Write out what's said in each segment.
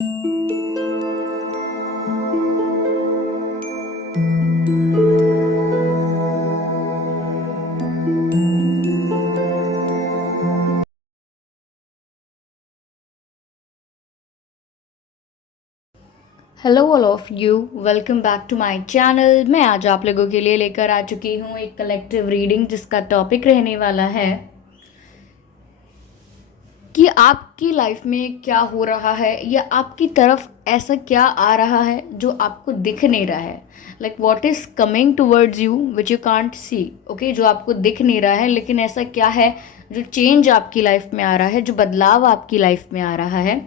Hello all of you, welcome back to my channel. मैं आज आप लोगों के लिए लेकर आ चुकी हूँ एक कलेक्टिव रीडिंग जिसका टॉपिक रहने वाला है कि आपकी लाइफ में क्या हो रहा है या आपकी तरफ ऐसा क्या आ रहा है जो आपको दिख नहीं रहा है। Like what is coming towards you which you can't see. Okay, जो आपको दिख नहीं रहा है लेकिन ऐसा क्या है जो चेंज आपकी लाइफ में आ रहा है, जो बदलाव आपकी लाइफ में आ रहा है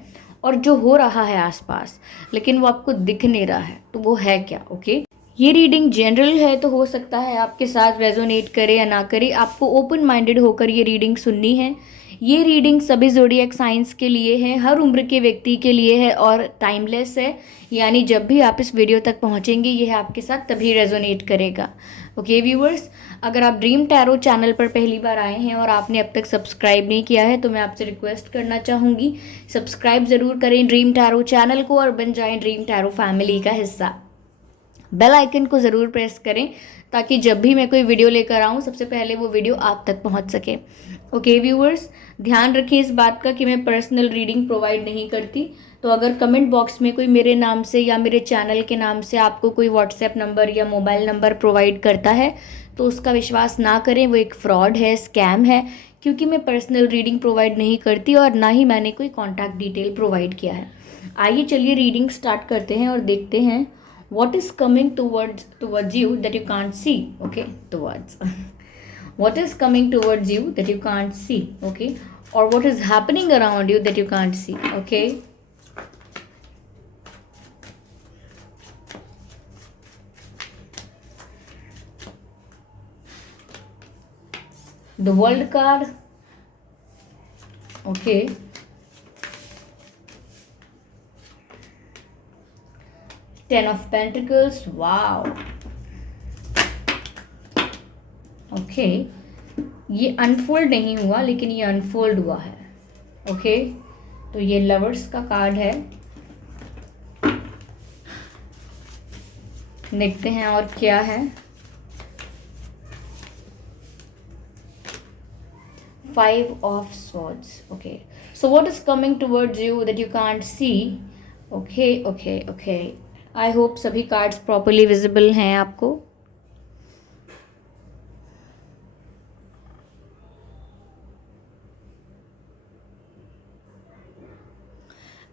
और जो हो रहा है आसपास लेकिन वो आपको दिख नहीं रहा है, तो वो है क्या। ओके, ये रीडिंग जनरल है तो हो सकता है आपके साथ रेजोनेट करे या ना करे। आपको ओपन माइंडेड होकर ये रीडिंग सुननी है। ये रीडिंग सभी ज़ोडिएक साइंस के लिए है, हर उम्र के व्यक्ति के लिए है और टाइमलेस है। यानी जब भी आप इस वीडियो तक पहुंचेंगे यह आपके साथ तभी रेजोनेट करेगा। ओके व्यूअर्स, अगर आप ड्रीम टैरो चैनल पर पहली बार आए हैं और आपने अब तक सब्सक्राइब नहीं किया है तो मैं आपसे रिक्वेस्ट करना चाहूँगी, सब्सक्राइब ज़रूर करें ड्रीम टैरो चैनल को और बन जाएं ड्रीम टैरो फैमिली का हिस्सा। बेल आइकन को ज़रूर प्रेस करें ताकि जब भी मैं कोई वीडियो लेकर आऊँ सबसे पहले वो वीडियो आप तक पहुँच सके। ओके व्यूअर्स, ध्यान रखें इस बात का कि मैं पर्सनल रीडिंग प्रोवाइड नहीं करती। तो अगर कमेंट बॉक्स में कोई मेरे नाम से या मेरे चैनल के नाम से आपको कोई व्हाट्सएप नंबर या मोबाइल नंबर प्रोवाइड करता है तो उसका विश्वास ना करें, वो एक फ्रॉड है, स्कैम है, क्योंकि मैं पर्सनल रीडिंग प्रोवाइड नहीं करती और ना ही मैंने कोई कॉन्टैक्ट डिटेल प्रोवाइड किया है। आइए चलिए रीडिंग स्टार्ट करते हैं और देखते हैं what is coming towards you that you can't see. Okay, towards what is coming towards you that you can't see. Okay, or what is happening around you that you can't see. Okay, the world card. Okay, Ten of Pentacles. Wow. Okay, ये unfold नहीं हुआ लेकिन ये unfold हुआ है। Okay, तो ये lovers का कार्ड है। देखते हैं और क्या है। 5 of Swords. Okay, so what is coming towards you that you can't see. Okay. I hope सभी कार्ड्स प्रॉपरली विजिबल हैं आपको।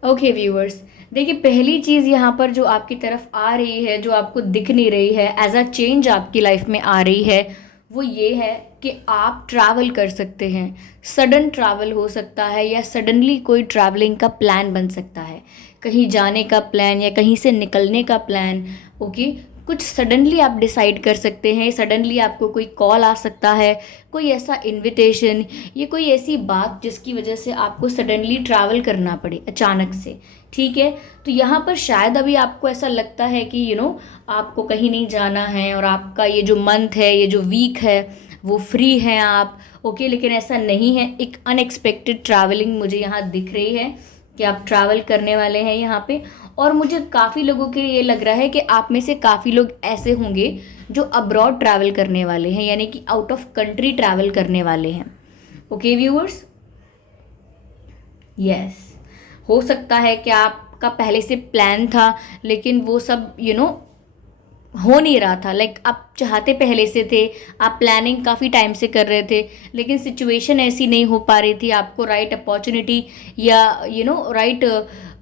ओके व्यूअर्स, देखिए पहली चीज़ यहाँ पर जो आपकी तरफ आ रही है, जो आपको दिख नहीं रही है, एज अ चेंज आपकी लाइफ में आ रही है, वो ये है कि आप ट्रैवल कर सकते हैं। सडन ट्रैवल हो सकता है या सडनली कोई ट्रैवलिंग का प्लान बन सकता है, कहीं जाने का प्लान या कहीं से निकलने का प्लान। ओके, कुछ सडनली आप डिसाइड कर सकते हैं, सडनली आपको कोई कॉल आ सकता है, कोई ऐसा इनविटेशन, ये कोई ऐसी बात जिसकी वजह से आपको सडनली ट्रैवल करना पड़े अचानक से। ठीक है, तो यहाँ पर शायद अभी आपको ऐसा लगता है कि आपको कहीं नहीं जाना है और आपका ये जो मंथ है, ये जो वीक है, वो फ्री हैं आप। ओके, लेकिन ऐसा नहीं है। एक अनएक्सपेक्टेड ट्रैवलिंग मुझे यहाँ दिख रही है कि आप ट्रैवल करने वाले हैं यहाँ पे। और मुझे काफ़ी लोगों के ये लग रहा है कि आप में से काफ़ी लोग ऐसे होंगे जो अब्रॉड ट्रैवल करने वाले हैं, यानी कि आउट ऑफ कंट्री ट्रैवल करने वाले हैं। ओके व्यूअर्स, यस, हो सकता है कि आपका पहले से प्लान था लेकिन वो सब हो नहीं रहा था। लाइक आप चाहते पहले से थे, आप प्लानिंग काफ़ी टाइम से कर रहे थे लेकिन सिचुएशन ऐसी नहीं हो पा रही थी, आपको राइट अपॉर्चुनिटी या राइट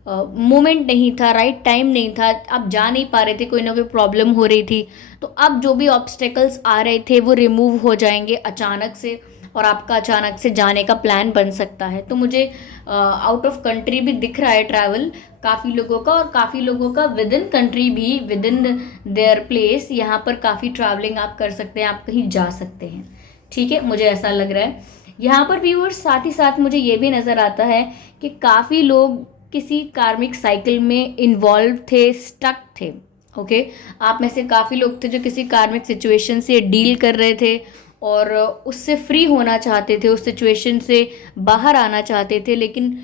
मोमेंट नहीं था, राइट टाइम नहीं था, आप जा नहीं पा रहे थे, कोई ना कोई प्रॉब्लम हो रही थी। तो अब जो भी ऑब्स्टेकल्स आ रहे थे वो रिमूव हो जाएंगे अचानक से और आपका अचानक से जाने का प्लान बन सकता है। तो मुझे आउट ऑफ कंट्री भी दिख रहा है ट्रैवल काफ़ी लोगों का, और काफ़ी लोगों का विद इन कंट्री भी, विद इन देयर प्लेस, यहाँ पर काफ़ी ट्रैवलिंग आप कर सकते हैं, आप कहीं जा सकते हैं। ठीक है, मुझे ऐसा लग रहा है यहाँ पर व्यूअर्स। साथ ही साथ मुझे ये भी नज़र आता है कि काफ़ी लोग किसी कार्मिक साइकिल में इन्वॉल्व थे, स्टक थे। ओके, आप में से काफ़ी लोग थे जो किसी कार्मिक सिचुएशन से डील कर रहे थे और उससे फ्री होना चाहते थे, उस सिचुएशन से बाहर आना चाहते थे, लेकिन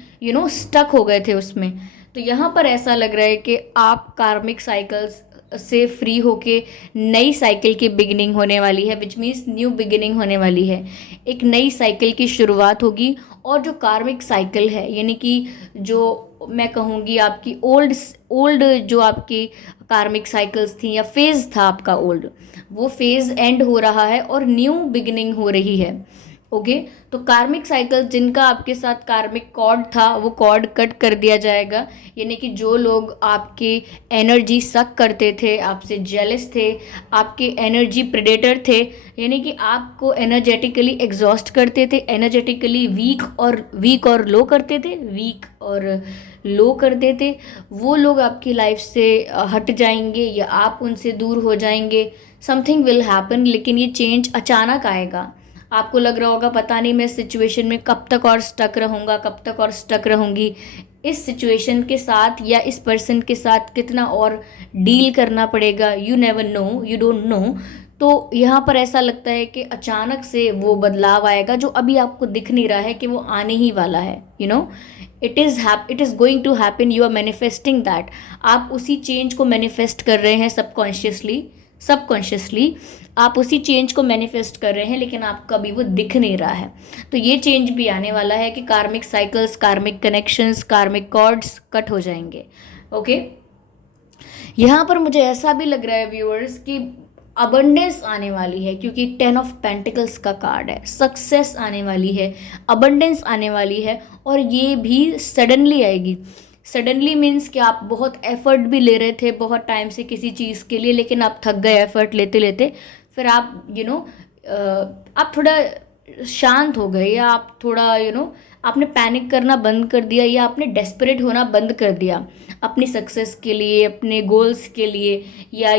स्टक हो गए थे उसमें। तो यहाँ पर ऐसा लग रहा है कि आप कार्मिक साइकिल्स से फ्री होके नई साइकिल की बिगिनिंग होने वाली है, विच मीन्स न्यू बिगिनिंग होने वाली है। एक नई साइकिल की शुरुआत होगी। और जो कार्मिक साइकिल है, यानी कि जो मैं कहूँगी आपकी ओल्ड ओल्ड जो आपकी कार्मिक साइकिल्स थी या फेज़ था आपका ओल्ड, वो फेज़ एंड हो रहा है और न्यू बिगिनिंग हो रही है। ओके, तो कार्मिक साइकिल जिनका आपके साथ कार्मिक कॉर्ड था, वो कॉर्ड कट कर दिया जाएगा। यानी कि जो लोग आपकी एनर्जी सक करते थे, आपसे जेलस थे, आपके एनर्जी प्रेडेटर थे, यानी कि आपको एनर्जेटिकली एग्जॉस्ट करते थे, एनर्जेटिकली वीक और लो करते थे, वीक और लो कर देते, वो लोग आपकी लाइफ से हट जाएंगे या आप उनसे दूर हो जाएंगे। समथिंग विल हैपन, लेकिन ये चेंज अचानक आएगा। आपको लग रहा होगा पता नहीं मैं इस सिचुएशन में कब तक और स्टक रहूँगा, कब तक और स्टक रहूँगी, इस सिचुएशन के साथ या इस पर्सन के साथ कितना और डील करना पड़ेगा। You never know, you don't know. तो यहाँ पर ऐसा लगता है कि अचानक से वो बदलाव आएगा जो अभी आपको दिख नहीं रहा है कि वो आने ही वाला है। It is going to happen, you are manifesting that. आप उसी चेंज को मैनिफेस्ट कर रहे हैं सबकॉन्शियसली आप उसी चेंज को मैनिफेस्ट कर रहे हैं, लेकिन आपको अभी वो दिख नहीं रहा है। तो ये चेंज भी आने वाला है कि कार्मिक साइकिल्स, कार्मिक कनेक्शंस, कार्मिक कॉर्ड्स कट हो जाएंगे। ओके, यहाँ पर मुझे ऐसा भी लग रहा है व्यूअर्स कि अबंडेंस आने वाली है, क्योंकि 10 ऑफ पेंटिकल्स का कार्ड है। सक्सेस आने वाली है, अबंडेंस आने वाली है, और ये भी सडनली आएगी। सडनली मीन्स कि आप बहुत एफर्ट भी ले रहे थे बहुत टाइम से किसी चीज़ के लिए, लेकिन आप थक गए एफर्ट लेते लेते, फिर आप आप थोड़ा शांत हो गए, या आप थोड़ा आपने पैनिक करना बंद कर दिया, या आपने डेस्परेट होना बंद कर दिया अपनी सक्सेस के लिए, अपने गोल्स के लिए, या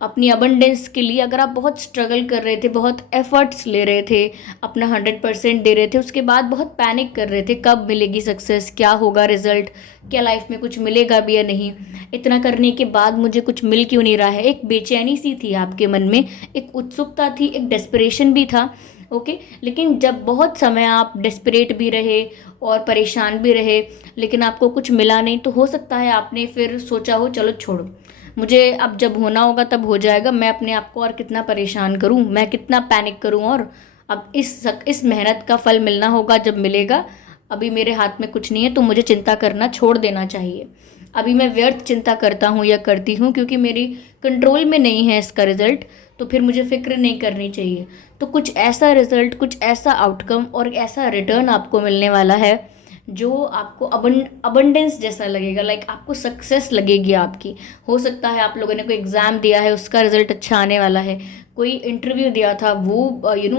अपनी अबंडेंस के लिए। अगर आप बहुत स्ट्रगल कर रहे थे, बहुत एफर्ट्स ले रहे थे, अपना 100% दे रहे थे, उसके बाद बहुत पैनिक कर रहे थे कब मिलेगी सक्सेस, क्या होगा रिजल्ट, क्या लाइफ में कुछ मिलेगा भी या नहीं, इतना करने के बाद मुझे कुछ मिल क्यों नहीं रहा है, एक बेचैनी सी थी आपके मन में, एक उत्सुकता थी, एक डेस्परेशन भी था। ओके, लेकिन जब बहुत समय आप डेस्परेट भी रहे और परेशान भी रहे, लेकिन आपको कुछ मिला नहीं, तो हो सकता है आपने फिर सोचा हो चलो छोड़ो, मुझे अब जब होना होगा तब हो जाएगा, मैं अपने आप को और कितना परेशान करूं, मैं कितना पैनिक करूं, और अब इस मेहनत का फल मिलना होगा जब मिलेगा, अभी मेरे हाथ में कुछ नहीं है, तो मुझे चिंता करना छोड़ देना चाहिए। अभी मैं व्यर्थ चिंता करता हूँ या करती हूँ क्योंकि मेरी कंट्रोल में नहीं है इसका रिजल्ट, तो फिर मुझे फिक्र नहीं करनी चाहिए। तो कुछ ऐसा रिजल्ट, कुछ ऐसा आउटकम और ऐसा रिटर्न आपको मिलने वाला है जो आपको अबंडेंस जैसा लगेगा, लाइक आपको सक्सेस लगेगी आपकी। हो सकता है आप लोगों ने कोई एग्ज़ाम दिया है, उसका रिजल्ट अच्छा आने वाला है, कोई इंटरव्यू दिया था, वो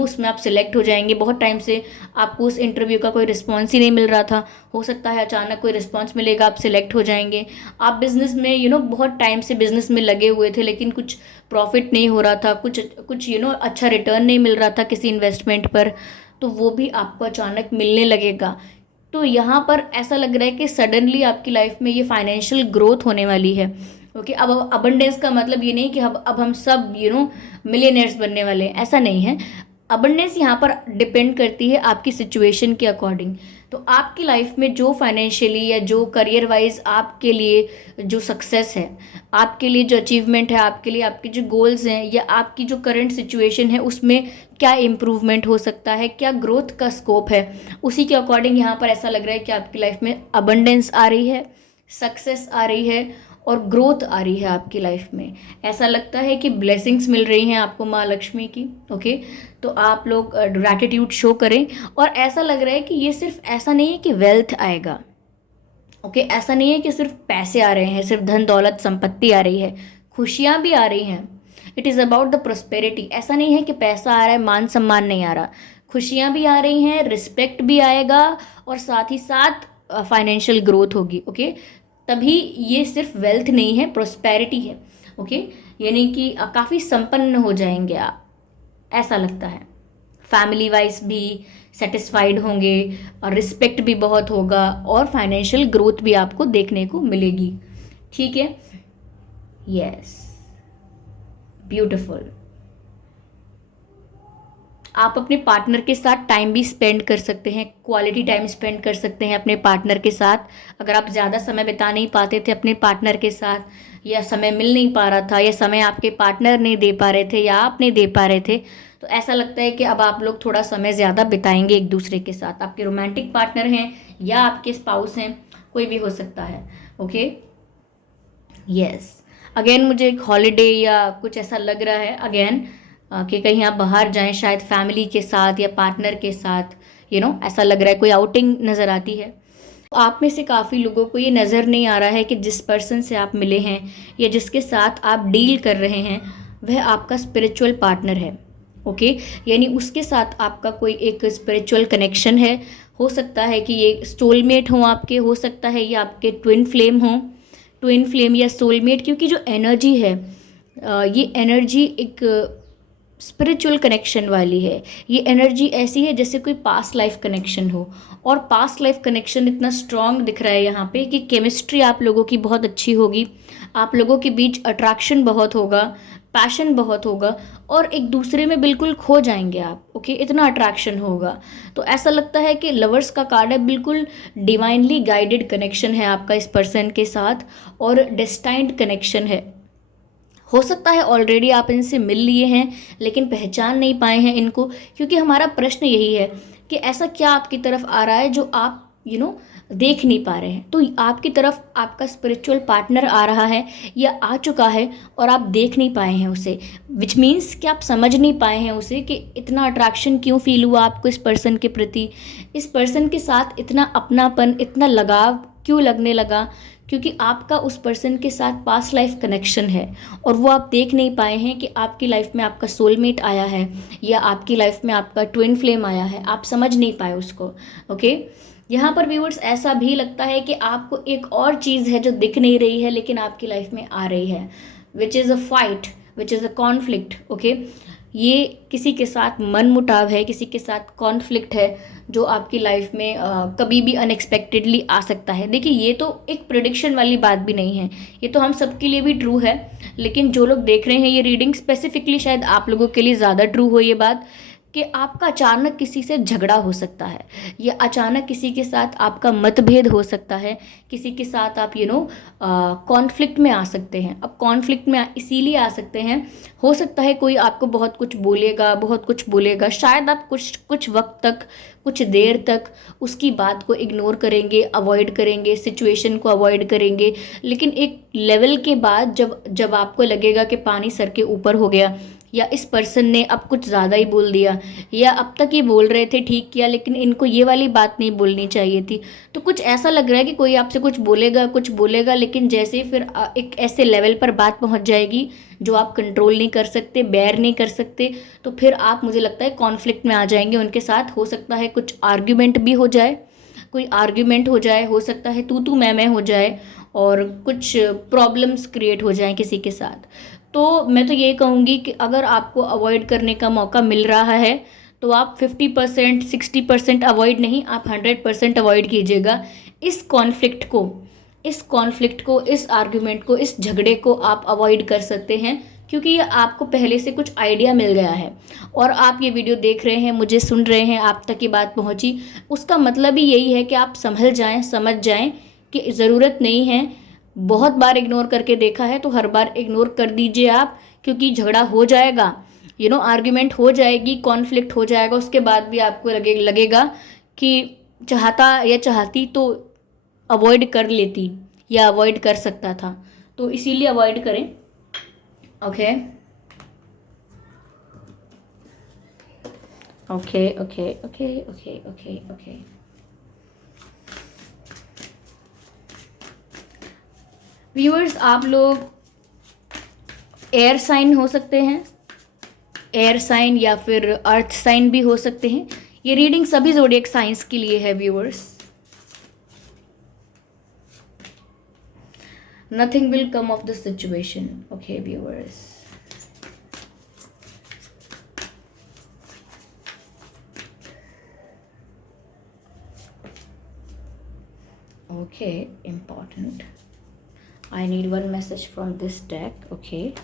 उसमें आप सिलेक्ट हो जाएंगे। बहुत टाइम से आपको उस इंटरव्यू का कोई रिस्पॉन्स ही नहीं मिल रहा था, हो सकता है अचानक कोई रिस्पॉन्स मिलेगा, आप सिलेक्ट हो जाएंगे। आप बिज़नेस में बहुत टाइम से बिज़नेस में लगे हुए थे, लेकिन कुछ प्रॉफिट नहीं हो रहा था, कुछ कुछ अच्छा रिटर्न नहीं मिल रहा था किसी इन्वेस्टमेंट पर, तो वो भी आपको अचानक मिलने लगेगा। तो यहाँ पर ऐसा लग रहा है कि सडनली आपकी लाइफ में ये फाइनेंशियल ग्रोथ होने वाली है। ओके, अब अबंडेंस का मतलब ये नहीं कि अब हम सब मिलियनर्स बनने वाले हैं, ऐसा नहीं है। अबंडेंस यहाँ पर डिपेंड करती है आपकी सिचुएशन के अकॉर्डिंग। तो आपकी लाइफ में जो फाइनेंशियली या जो करियर वाइज आपके लिए जो सक्सेस है, आपके लिए जो अचीवमेंट है, आपके लिए आपके जो गोल्स हैं, या आपकी जो करंट सिचुएशन है उसमें क्या इम्प्रूवमेंट हो सकता है, क्या ग्रोथ का स्कोप है, उसी के अकॉर्डिंग यहाँ पर ऐसा लग रहा है कि आपकी लाइफ में अबंडेंस आ रही है, सक्सेस आ रही है और ग्रोथ आ रही है आपकी लाइफ में। ऐसा लगता है कि ब्लेसिंग्स मिल रही हैं आपको माँ लक्ष्मी की। ओके, तो आप लोग ग्रैटिट्यूड शो करें। और ऐसा लग रहा है कि ये सिर्फ ऐसा नहीं है कि वेल्थ आएगा। ओके, ऐसा नहीं है कि सिर्फ पैसे आ रहे हैं, सिर्फ धन दौलत संपत्ति आ रही है, खुशियाँ भी आ रही हैं। It is about the prosperity. ऐसा नहीं है कि पैसा आ रहा है, मान सम्मान नहीं आ रहा, खुशियाँ भी आ रही हैं, रिस्पेक्ट भी आएगा, और साथ ही साथ फाइनेंशियल ग्रोथ होगी। ओके, तभी ये सिर्फ वेल्थ नहीं है, प्रोस्पेरिटी है। ओके, यानी कि काफ़ी संपन्न हो जाएंगे आप, ऐसा लगता है। फैमिली वाइज भी सेटिस्फाइड होंगे, और रिस्पेक्ट भी बहुत होगा, और फाइनेंशियल ग्रोथ भी आपको देखने को मिलेगी। ठीक है, यस, ब्यूटिफुल। आप अपने पार्टनर के साथ टाइम भी स्पेंड कर सकते हैं, क्वालिटी टाइम स्पेंड कर सकते हैं अपने पार्टनर के साथ। अगर आप ज़्यादा समय बिता नहीं पाते थे अपने पार्टनर के साथ, या समय मिल नहीं पा रहा था, या समय आपके पार्टनर नहीं दे पा रहे थे या आप नहीं दे पा रहे थे, तो ऐसा लगता है कि अब आप लोग थोड़ा समय ज़्यादा बिताएंगे एक दूसरे के साथ। आपके रोमांटिक पार्टनर हैं या आपके स्पाउस हैं, कोई भी हो सकता है। Okay, yes. अगेन मुझे एक हॉलीडे या कुछ ऐसा लग रहा है अगेन, कि कहीं आप बाहर जाएं, शायद फैमिली के साथ या पार्टनर के साथ, ऐसा लग रहा है, कोई आउटिंग नज़र आती है। तो आप में से काफ़ी लोगों को ये नज़र नहीं आ रहा है कि जिस पर्सन से आप मिले हैं या जिसके साथ आप डील कर रहे हैं वह आपका स्पिरिचुअल पार्टनर है। ओके, यानी उसके साथ आपका कोई एक स्पिरिचुअल कनेक्शन है। हो सकता है कि ये सोलमेट हो आपके, हो सकता है ये आपके ट्विन फ्लेम हो, ट्विन फ्लेम या सोलमेट, क्योंकि जो एनर्जी है ये एनर्जी एक स्पिरिचुअल कनेक्शन वाली है। ये एनर्जी ऐसी है जैसे कोई पास्ट लाइफ कनेक्शन हो, और पास्ट लाइफ कनेक्शन इतना स्ट्रांग दिख रहा है यहाँ पे कि केमिस्ट्री आप लोगों की बहुत अच्छी होगी, आप लोगों के बीच अट्रैक्शन बहुत होगा, पैशन बहुत होगा, और एक दूसरे में बिल्कुल खो जाएंगे आप। ओके, इतना अट्रैक्शन होगा। तो ऐसा लगता है कि लवर्स का कार्ड है, बिल्कुल डिवाइनली गाइडेड कनेक्शन है आपका इस पर्सन के साथ, और डेस्टाइन्ड कनेक्शन है। हो सकता है ऑलरेडी आप इनसे मिल लिए हैं लेकिन पहचान नहीं पाए हैं इनको, क्योंकि हमारा प्रश्न यही है कि ऐसा क्या आपकी तरफ आ रहा है जो आप देख नहीं पा रहे हैं। तो आपकी तरफ आपका स्पिरिचुअल पार्टनर आ रहा है या आ चुका है और आप देख नहीं पाए हैं उसे, विच मीन्स कि आप समझ नहीं पाए हैं उसे, कि इतना अट्रैक्शन क्यों फील हुआ आपको इस पर्सन के प्रति, इस पर्सन के साथ इतना अपनापन, इतना लगाव क्यों लगने लगा, क्योंकि आपका उस पर्सन के साथ पास्ट लाइफ कनेक्शन है, और वो आप देख नहीं पाए हैं कि आपकी लाइफ में आपका सोलमेट आया है या आपकी लाइफ में आपका ट्विन फ्लेम आया है, आप समझ नहीं पाए उसको। ओके, यहाँ पर व्यूअर्स ऐसा भी लगता है कि आपको एक और चीज़ है जो दिख नहीं रही है लेकिन आपकी लाइफ में आ रही है, which is a fight, which is a conflict. Okay, ये किसी के साथ मन मुटाव है, किसी के साथ कॉन्फ्लिक्ट है जो आपकी लाइफ में कभी भी अनएक्सपेक्टेडली आ सकता है। देखिए, ये तो एक प्रिडिक्शन वाली बात भी नहीं है, ये तो हम सबके लिए भी ट्रू है, लेकिन जो लोग देख रहे हैं ये रीडिंग स्पेसिफिकली शायद आप लोगों के लिए ज़्यादा ट्रू हो ये बात, कि आपका अचानक किसी से झगड़ा हो सकता है, या अचानक किसी के साथ आपका मतभेद हो सकता है, किसी के साथ आप कॉन्फ्लिक्ट में आ सकते हैं। अब कॉन्फ्लिक्ट में इसीलिए आ सकते हैं, हो सकता है कोई आपको बहुत कुछ बोलेगा, बहुत कुछ बोलेगा, शायद आप कुछ वक्त तक, कुछ देर तक उसकी बात को इग्नोर करेंगे, अवॉइड करेंगे, सिचुएशन को अवॉइड करेंगे, लेकिन एक लेवल के बाद जब आपको लगेगा कि पानी सर के ऊपर हो गया, या इस पर्सन ने अब कुछ ज़्यादा ही बोल दिया, या अब तक ये बोल रहे थे ठीक किया लेकिन इनको ये वाली बात नहीं बोलनी चाहिए थी, तो कुछ ऐसा लग रहा है कि कोई आपसे कुछ बोलेगा, लेकिन जैसे फिर एक ऐसे लेवल पर बात पहुंच जाएगी जो आप कंट्रोल नहीं कर सकते, बेयर नहीं कर सकते, तो फिर आप, मुझे लगता है, कॉन्फ्लिक्ट में आ जाएंगे उनके साथ। हो सकता है कुछ आर्ग्यूमेंट भी हो जाए, कोई आर्ग्यूमेंट हो जाए, हो सकता है तू मैं हो जाए, और कुछ प्रॉब्लम्स क्रिएट हो जाएं किसी के साथ। तो मैं तो ये कहूँगी कि अगर आपको अवॉइड करने का मौका मिल रहा है तो आप 50%, 60% अवॉइड नहीं, आप 100% अवॉइड कीजिएगा इस कॉन्फ्लिक्ट को, इस आर्ग्यूमेंट को, इस झगड़े को आप अवॉइड कर सकते हैं, क्योंकि ये आपको पहले से कुछ आइडिया मिल गया है और आप ये वीडियो देख रहे हैं, मुझे सुन रहे हैं, आप तक ये बात पहुंची, उसका मतलब ही यही है कि आप संभल जाएं, समझ जाएं कि ज़रूरत नहीं है। बहुत बार इग्नोर करके देखा है तो हर बार इग्नोर कर दीजिए आप, क्योंकि झगड़ा हो जाएगा, आर्ग्यूमेंट हो जाएगी, कॉन्फ्लिक्ट हो जाएगा, उसके बाद भी आपको लगेगा कि चाहता या चाहती तो अवॉइड कर लेती या अवॉइड कर सकता था, तो इसीलिए अवॉइड करें। Okay okay okay okay okay okay okay viewers, आप लोग एयर साइन हो सकते हैं, एयर साइन या फिर अर्थ साइन भी हो सकते हैं। ये रीडिंग सभी ज़ोडिएक साइंस के लिए है viewers. Nothing will come of the situation. Okay viewers, okay, important. I need one message from this deck. Okay.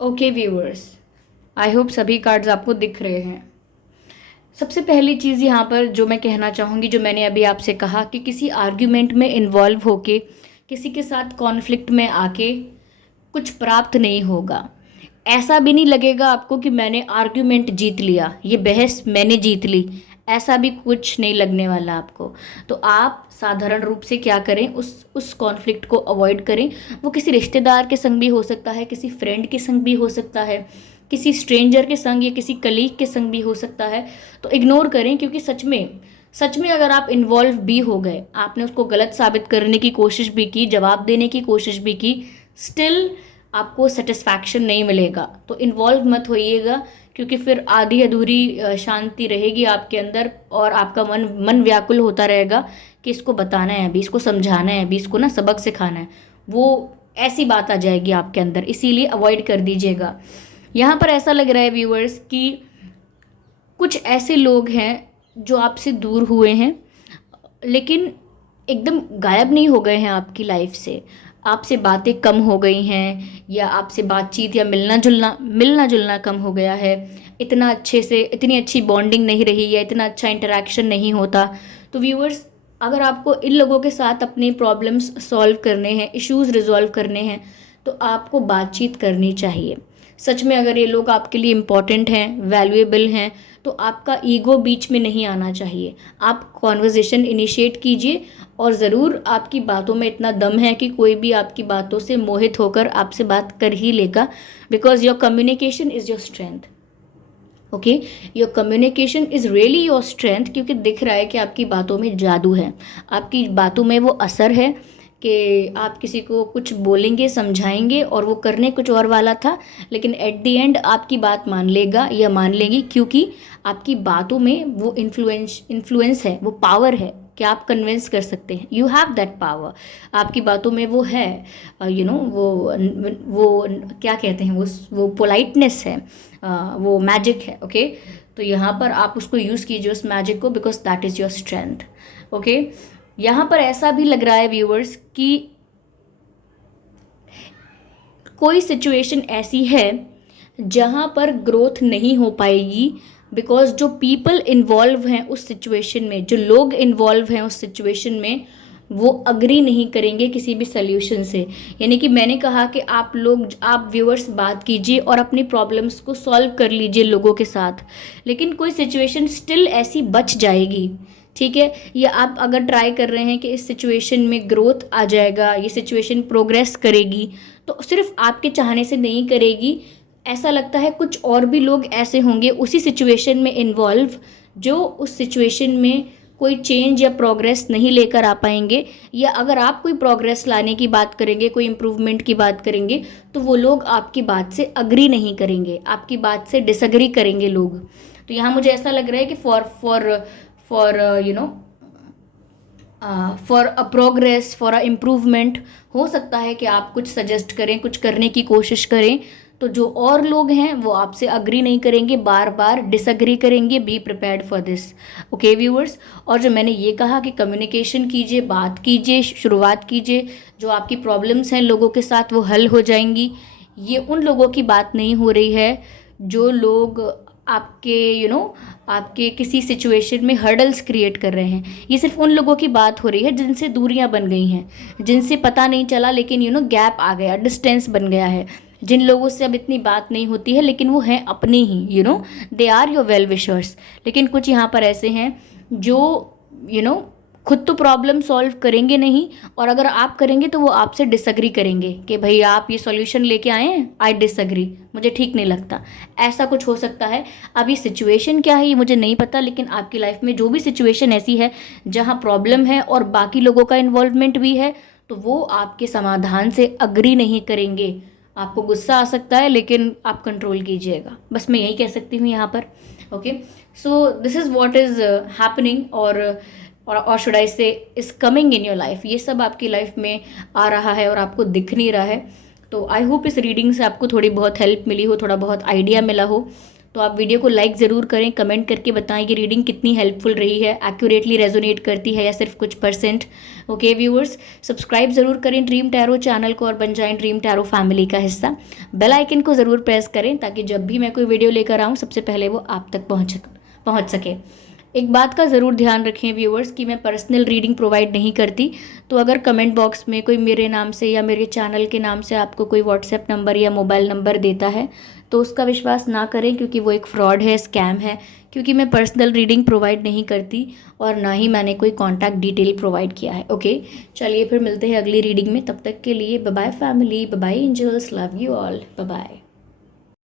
Okay viewers, I hope सभी कार्ड्स आपको दिख रहे हैं। सबसे पहली चीज़ यहाँ पर जो मैं कहना चाहूँगी, जो मैंने अभी आपसे कहा कि किसी आर्ग्यूमेंट में इन्वॉल्व होके किसी के साथ कॉन्फ्लिक्ट में आके कुछ प्राप्त नहीं होगा। ऐसा भी नहीं लगेगा आपको कि मैंने आर्ग्यूमेंट जीत लिया, ये बहस मैंने जीत ली, ऐसा भी कुछ नहीं लगने वाला आपको। तो आप साधारण रूप से क्या करें, उस कॉन्फ्लिक्ट को अवॉइड करें। वो किसी रिश्तेदार के संग भी हो सकता है, किसी फ्रेंड के संग भी हो सकता है, किसी स्ट्रेंजर के संग या किसी कलीग के संग भी हो सकता है। तो इग्नोर करें, क्योंकि सच में अगर आप इन्वॉल्व भी हो गए, आपने उसको गलत साबित करने की कोशिश भी की, जवाब देने की कोशिश भी की, स्टिल आपको सेटिस्फैक्शन नहीं मिलेगा। तो इन्वॉल्व मत होइएगा, क्योंकि फिर आधी अधूरी शांति रहेगी आपके अंदर और आपका मन व्याकुल होता रहेगा कि इसको बताना है अभी, इसको समझाना है अभी, इसको ना सबक सिखाना है। वो ऐसी बात आ जाएगी आपके अंदर, इसीलिए अवॉइड कर दीजिएगा। यहाँ पर ऐसा लग रहा है व्यूअर्स कि कुछ ऐसे लोग हैं जो आपसे दूर हुए हैं, लेकिन एकदम गायब नहीं हो गए हैं आपकी लाइफ से। आपसे बातें कम हो गई हैं, या आपसे बातचीत या मिलना जुलना कम हो गया है, इतना अच्छे से इतनी अच्छी बॉन्डिंग नहीं रही, या इतना अच्छा इंटरेक्शन नहीं होता। तो व्यूअर्स, अगर आपको इन लोगों के साथ अपनी प्रॉब्लम्स सॉल्व करने हैं, इश्यूज़ रिजॉल्व करने हैं, तो आपको बातचीत करनी चाहिए। सच में अगर ये लोग आपके लिए इम्पॉर्टेंट हैं, वैल्यूएबल हैं, तो आपका ईगो बीच में नहीं आना चाहिए। आप कॉन्वर्जेसन इनिशिएट कीजिए, और ज़रूर आपकी बातों में इतना दम है कि कोई भी आपकी बातों से मोहित होकर आपसे बात कर ही लेगा, because your communication is your strength. Okay, your communication is really your strength, क्योंकि दिख रहा है कि आपकी बातों में जादू है, आपकी बातों में वो असर है कि आप किसी को कुछ बोलेंगे, समझाएंगे, और वो करने कुछ और वाला था, लेकिन एट द एंड आपकी बात मान लेगा या मान लेगी, क्योंकि आपकी बातों में वो इन्फ्लुएंस है, वो पावर है कि आप कन्विंस कर सकते हैं। यू हैव दैट पावर, आपकी बातों में वो है, वो क्या कहते हैं, वो पोलाइटनेस है, वो मैजिक है। ओके, तो यहाँ पर आप उसको यूज़ कीजिए, उस मैजिक को, because that is your strength. Okay, यहाँ पर ऐसा भी लग रहा है व्यूअर्स कि कोई सिचुएशन ऐसी है जहाँ पर ग्रोथ नहीं हो पाएगी, बिकॉज जो पीपल इन्वॉल्व हैं उस सिचुएशन में, जो लोग इन्वॉल्व हैं उस सिचुएशन में, वो अग्री नहीं करेंगे किसी भी सल्यूशन से। यानी कि मैंने कहा कि आप व्यूअर्स बात कीजिए और अपनी प्रॉब्लम्स को सॉल्व कर लीजिए लोगों के साथ, लेकिन कोई सिचुएशन स्टिल ऐसी बच जाएगी, ठीक है। या आप अगर ट्राई कर रहे हैं कि इस सिचुएशन में ग्रोथ आ जाएगा, ये सिचुएशन प्रोग्रेस करेगी, तो सिर्फ आपके चाहने से नहीं करेगी। ऐसा लगता है कुछ और भी लोग ऐसे होंगे उसी सिचुएशन में इन्वॉल्व, जो उस सिचुएशन में कोई चेंज या प्रोग्रेस नहीं लेकर आ पाएंगे, या अगर आप कोई प्रोग्रेस लाने की बात करेंगे, कोई इम्प्रूवमेंट की बात करेंगे, तो वो लोग आपकी बात से अग्री नहीं करेंगे, आपकी बात से डिसअग्री करेंगे लोग। तो यहाँ मुझे ऐसा लग रहा है कि for a progress, for a improvement, हो सकता है कि आप कुछ सजेस्ट करें, कुछ करने की कोशिश करें, तो जो और लोग हैं वो आपसे अग्री नहीं करेंगे, बार बार डिसअग्री करेंगे। Be prepared for this. Okay viewers, और जो मैंने ये कहा कि कम्युनिकेशन कीजिए, बात कीजिए, शुरुआत कीजिए, जो आपकी प्रॉब्लम्स हैं लोगों के साथ वो हल हो जाएंगी। ये उन लोगों की बात नहीं हो रही है जो लोग आपके आपके किसी सिचुएशन में हर्डल्स क्रिएट कर रहे हैं। ये सिर्फ उन लोगों की बात हो रही है जिनसे दूरियां बन गई हैं, जिनसे पता नहीं चला, लेकिन गैप आ गया, डिस्टेंस बन गया है, जिन लोगों से अब इतनी बात नहीं होती है, लेकिन वो हैं अपने ही, they are your well wishers. लेकिन कुछ यहाँ पर ऐसे हैं जो खुद तो प्रॉब्लम सॉल्व करेंगे नहीं, और अगर आप करेंगे तो वो आपसे डिसअग्री करेंगे कि भाई आप ये सॉल्यूशन लेके आए हैं, आई डिसअग्री, मुझे ठीक नहीं लगता। ऐसा कुछ हो सकता है। अभी सिचुएशन क्या है ये मुझे नहीं पता, लेकिन आपकी लाइफ में जो भी सिचुएशन ऐसी है जहाँ प्रॉब्लम है और बाकी लोगों का इन्वॉल्वमेंट भी है, तो वो आपके समाधान से अग्री नहीं करेंगे। आपको गुस्सा आ सकता है, लेकिन आप कंट्रोल कीजिएगा, बस मैं यही कह सकती हूँ यहाँ पर। Okay, so this is what is happening, और शुड आई से is coming in your life. ये सब आपकी लाइफ में आ रहा है और आपको दिख नहीं रहा है। तो आई होप इस रीडिंग से आपको थोड़ी बहुत हेल्प मिली हो, थोड़ा बहुत आइडिया मिला हो। तो आप वीडियो को लाइक ज़रूर करें, कमेंट करके बताएं कि रीडिंग कितनी हेल्पफुल रही है, एक्यूरेटली रेजोनेट करती है या सिर्फ कुछ परसेंट। ओके व्यूअर्स, सब्सक्राइब ज़रूर करें ड्रीम टैरो चैनल को और बन जाएं ड्रीम टैरो फैमिली का हिस्सा। बेल आइकन को ज़रूर प्रेस करें ताकि जब भी मैं कोई वीडियो लेकर आऊँ सबसे पहले वो आप तक पहुँच सके। एक बात का ज़रूर ध्यान रखें व्यूअर्स कि मैं पर्सनल रीडिंग प्रोवाइड नहीं करती। तो अगर कमेंट बॉक्स में कोई मेरे नाम से या मेरे चैनल के नाम से आपको कोई व्हाट्सएप नंबर या मोबाइल नंबर देता है तो उसका विश्वास ना करें, क्योंकि वो एक फ्रॉड है, स्कैम है। क्योंकि मैं पर्सनल रीडिंग प्रोवाइड नहीं करती और ना ही मैंने कोई कॉन्टैक्ट डिटेल प्रोवाइड किया है। ओके, चलिए फिर मिलते हैं अगली रीडिंग में। तब तक के लिए bye bye family, bye bye angels, love you all, bye bye.